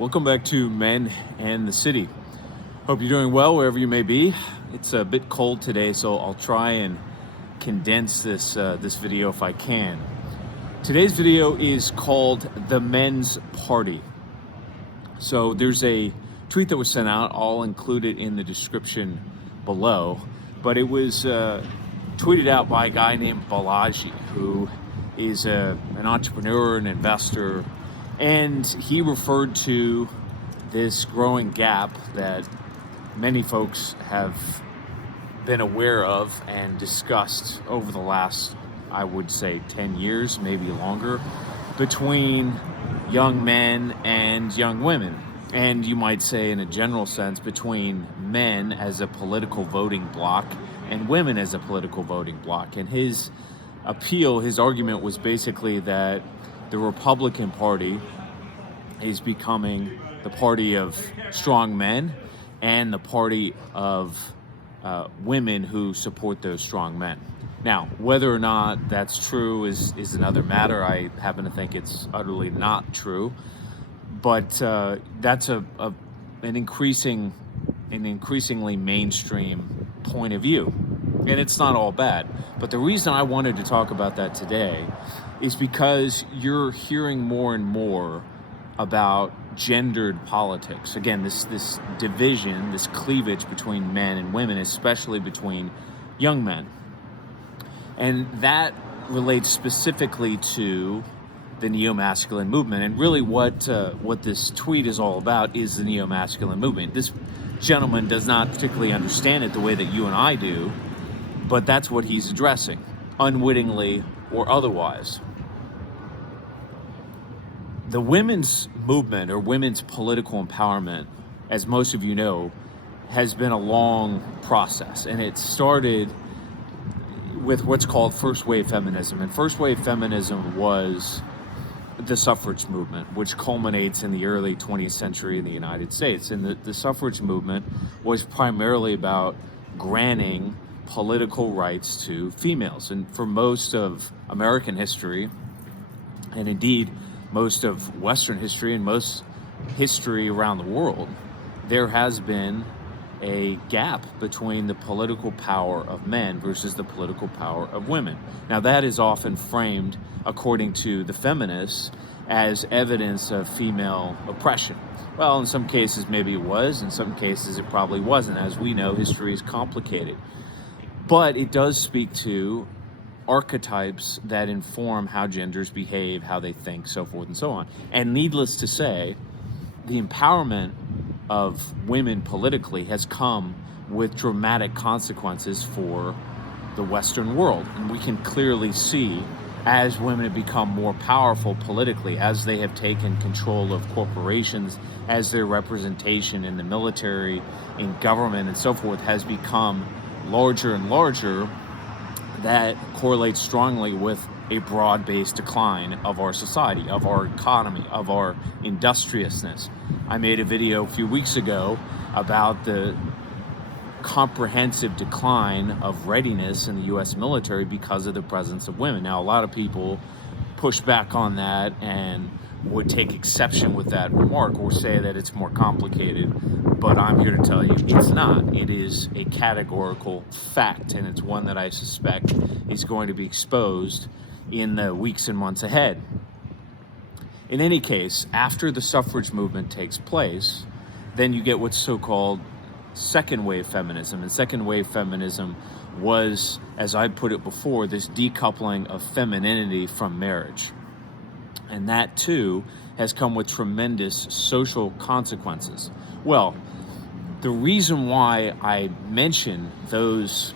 Welcome back to Men and the City. Hope you're doing well wherever you may be. It's a bit cold today, so I'll try and condense this video if I can. Today's video is called The Men's Party. So there's a tweet that was sent out. I'll include it in the description below. But it was tweeted out by a guy named Balaji, who is an entrepreneur, an investor, and he referred to this growing gap that many folks have been aware of and discussed over the last, I would say, 10 years, maybe longer, between young men and young women. And you might say, in a general sense, between men as a political voting bloc and women as a political voting bloc. And his appeal, his argument was basically that the Republican Party is becoming the party of strong men and the party of women who support those strong men. Now, whether or not that's true is another matter. I happen to think it's utterly not true, but that's an increasingly mainstream point of view. And it's not all bad. But the reason I wanted to talk about that today is because you're hearing more and more about gendered politics. Again, this division, this cleavage between men and women, especially between young men. And that relates specifically to the neo-masculine movement. And really what this tweet is all about is the neo-masculine movement. This gentleman does not particularly understand it the way that you and I do, but that's what he's addressing, unwittingly or otherwise. The women's movement, or women's political empowerment, as most of you know, has been a long process. And it started with what's called first wave feminism. And first wave feminism was the suffrage movement, which culminates in the early 20th century in the United States. And the suffrage movement was primarily about granting political rights to females. And for most of American history, and indeed most of Western history and most history around the world, there has been a gap between the political power of men versus the political power of women. Now, that is often framed, according to the feminists, as evidence of female oppression. Well, in some cases maybe it was, in some cases it probably wasn't. As we know, history is complicated. But it does speak to archetypes that inform how genders behave, how they think, so forth and so on. And needless to say, the empowerment of women politically has come with dramatic consequences for the Western world. And we can clearly see, as women have become more powerful politically, as they have taken control of corporations, as their representation in the military, in government, and so forth has become larger and larger, that correlates strongly with a broad-based decline of our society, of our economy, of our industriousness. I made a video a few weeks ago about the comprehensive decline of readiness in the U.S. military because of the presence of women. Now, a lot of people push back on that and would take exception with that remark or say that it's more complicated, but I'm here to tell you it's not. It is a categorical fact, and it's one that I suspect is going to be exposed in the weeks and months ahead. In any case, after the suffrage movement takes place, then you get what's so-called second wave feminism. And second wave feminism was, as I put it before, this decoupling of femininity from marriage. And that, too, has come with tremendous social consequences. Well, the reason why I mention those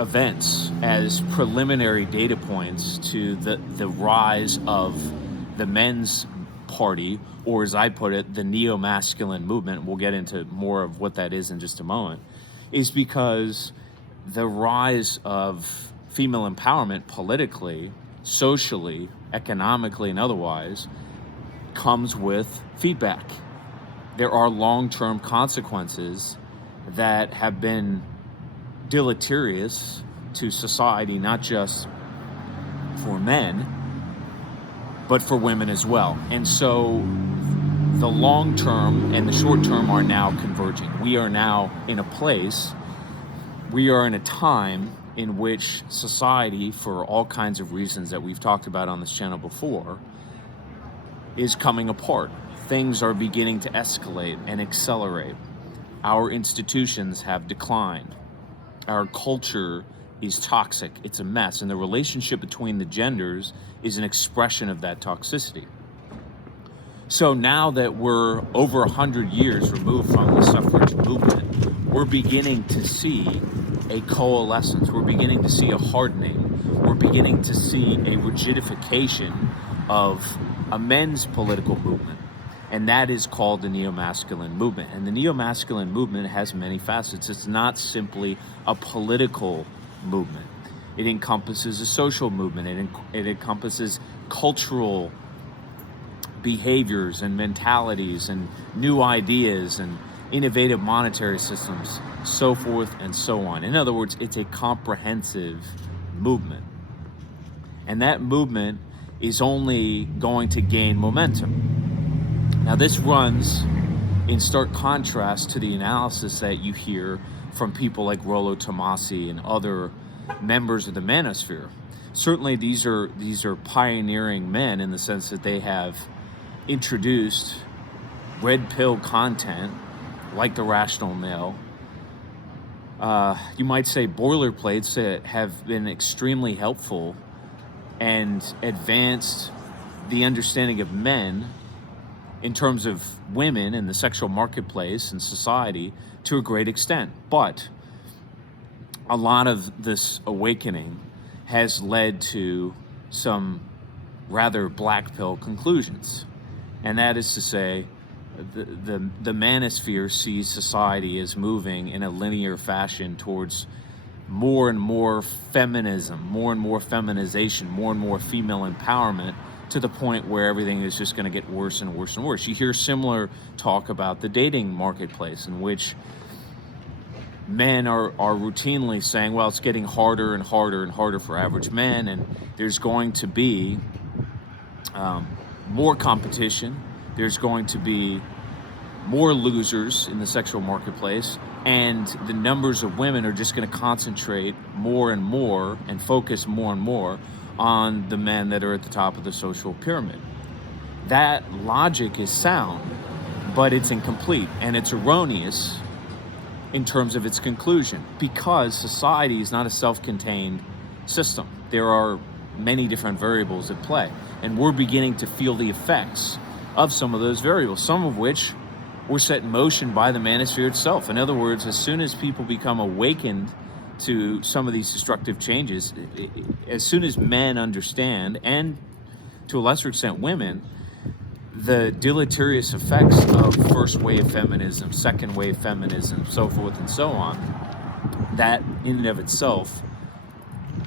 events as preliminary data points to the rise of the men's party, or as I put it, the neo-masculine movement, we'll get into more of what that is in just a moment, is because the rise of female empowerment politically, socially, economically, and otherwise comes with feedback. There are long-term consequences that have been deleterious to society, not just for men, but for women as well. And so the long term and the short term are now converging. We are now in a place, we are in a time in which society, for all kinds of reasons that we've talked about on this channel before, is coming apart. Things are beginning to escalate and accelerate. Our institutions have declined. Our culture is toxic. It's a mess. And the relationship between the genders is an expression of that toxicity. So now that we're over 100 years removed from the suffrage movement, we're beginning to see a coalescence. We're beginning to see a hardening. We're beginning to see a rigidification of a men's political movement. And that is called the Neo-Masculine movement. And the Neo-Masculine movement has many facets. It's not simply a political movement. It encompasses a social movement. It encompasses cultural behaviors and mentalities and new ideas and innovative monetary systems, so forth and so on. In other words, it's a comprehensive movement. And that movement is only going to gain momentum. Now, this runs in stark contrast to the analysis that you hear from people like Rollo Tomasi and other members of the manosphere. Certainly, these are pioneering men in the sense that they have introduced red pill content like the rational male. You might say boilerplates that have been extremely helpful and advanced the understanding of men in terms of women and the sexual marketplace and society to a great extent. But a lot of this awakening has led to some rather black pill conclusions. And that is to say, the manosphere sees society as moving in a linear fashion towards more and more feminism, more and more feminization, more and more female empowerment, to the point where everything is just going to get worse and worse and worse. You hear similar talk about the dating marketplace, in which men are routinely saying, well, it's getting harder and harder and harder for average men, and there's going to be more competition, there's going to be more losers in the sexual marketplace, and the numbers of women are just going to concentrate more and more and focus more and more on the men that are at the top of the social pyramid. That logic is sound, but it's incomplete and it's erroneous in terms of its conclusion, because society is not a self-contained system. There are many different variables at play, and we're beginning to feel the effects of some of those variables, some of which were set in motion by the manosphere itself. In other words, as soon as people become awakened to some of these destructive changes, as soon as men understand, and to a lesser extent women, the deleterious effects of first wave feminism, second wave feminism, so forth and so on, that in and of itself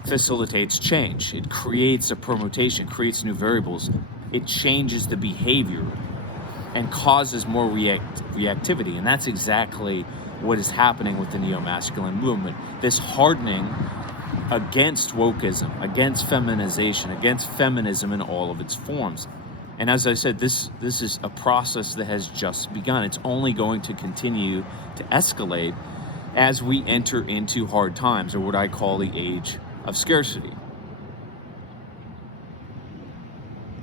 facilitates change. It creates a permutation, creates new variables. It changes the behavior and causes more reactivity. And that's exactly what is happening with the neo-masculine movement. This hardening against wokeism, against feminization, against feminism in all of its forms. And as I said, this is a process that has just begun. It's only going to continue to escalate as we enter into hard times, or what I call the age of scarcity.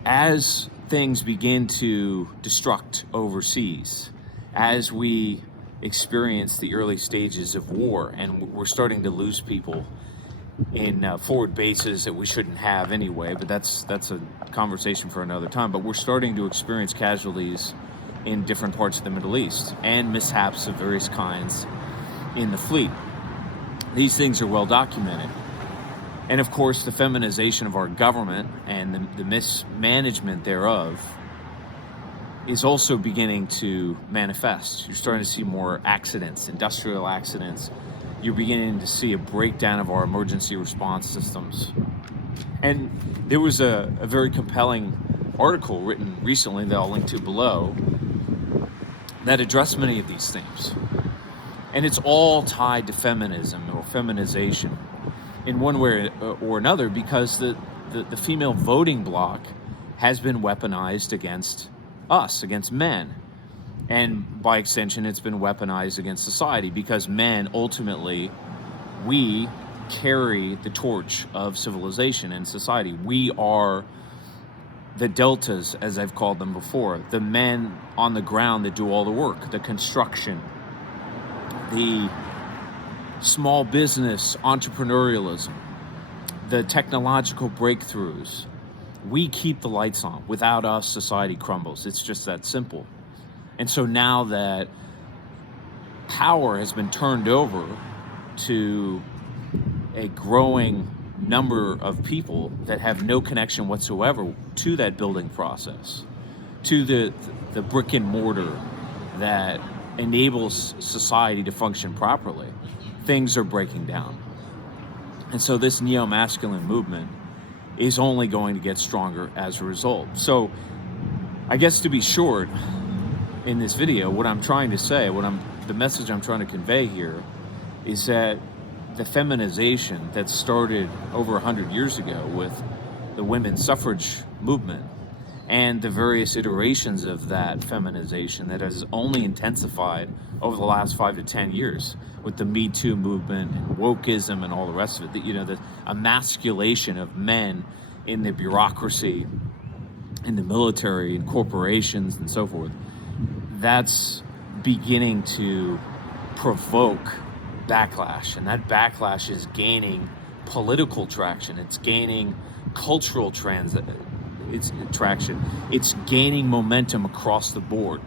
As things begin to destruct overseas, as we experience the early stages of war, and we're starting to lose people in forward bases that we shouldn't have anyway, but that's a conversation for another time. But we're starting to experience casualties in different parts of the Middle East and mishaps of various kinds in the fleet. These things are well documented. And of course, the feminization of our government and the mismanagement thereof is also beginning to manifest. You're starting to see more accidents, industrial accidents. You're beginning to see a breakdown of our emergency response systems. And there was a very compelling article written recently that I'll link to below that addressed many of these themes. And it's all tied to feminism or feminization in one way or another, because the female voting bloc has been weaponized against us, against men. And by extension, it's been weaponized against society, because men, ultimately, we carry the torch of civilization and society. We are the deltas, as I've called them before, the men on the ground that do all the work, the construction, the small business entrepreneurialism, the technological breakthroughs. We keep the lights on. Without us, society crumbles. It's just that simple. And so now that power has been turned over to a growing number of people that have no connection whatsoever to that building process, to the brick and mortar that enables society to function properly, things are breaking down. And so this neo-masculine movement is only going to get stronger as a result. So I guess, to be short, in this video, what I'm trying to say, the message I'm trying to convey here is that the feminization that started over 100 years ago with the women's suffrage movement and the various iterations of that feminization that has only intensified over the last 5 to 10 years with the Me Too movement and wokeism and all the rest of it, the emasculation of men in the bureaucracy, in the military, in corporations, and so forth, that's beginning to provoke backlash. And that backlash is gaining political traction. It's gaining cultural traction. It's gaining momentum across the board.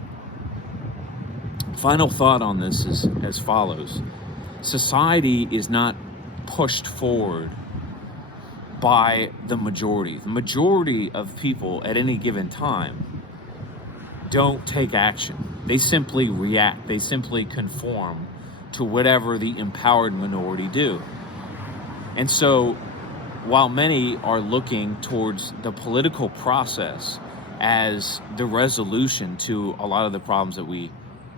Final thought on this is as follows. Society is not pushed forward by the majority. The majority of people at any given time don't take action. They simply react. They simply conform to whatever the empowered minority do. And so, while many are looking towards the political process as the resolution to a lot of the problems that we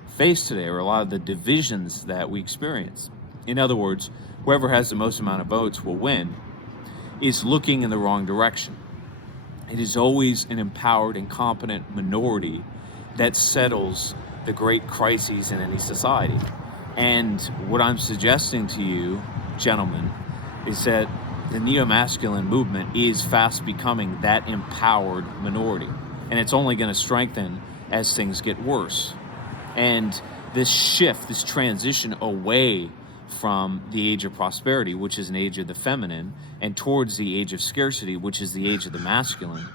face today, or a lot of the divisions that we experience, in other words, whoever has the most amount of votes will win, is looking in the wrong direction. It is always an empowered and competent minority that settles the great crises in any society. And what I'm suggesting to you, gentlemen, is that the neo-masculine movement is fast becoming that empowered minority. And it's only going to strengthen as things get worse. And this shift, this transition away from the age of prosperity, which is an age of the feminine, and towards the age of scarcity, which is the age of the masculine,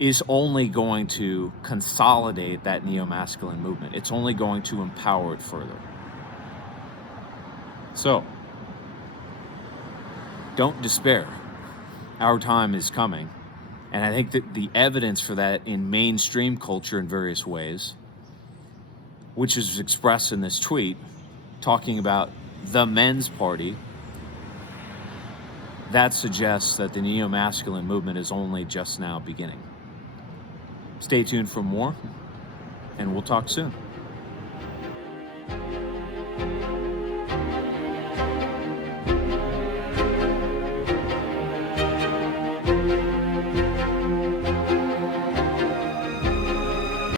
is only going to consolidate that neo-masculine movement. It's only going to empower it further. So, don't despair. Our time is coming. And I think that the evidence for that in mainstream culture in various ways, which is expressed in this tweet, talking about the men's party, that suggests that the neo-masculine movement is only just now beginning. Stay tuned for more, and we'll talk soon.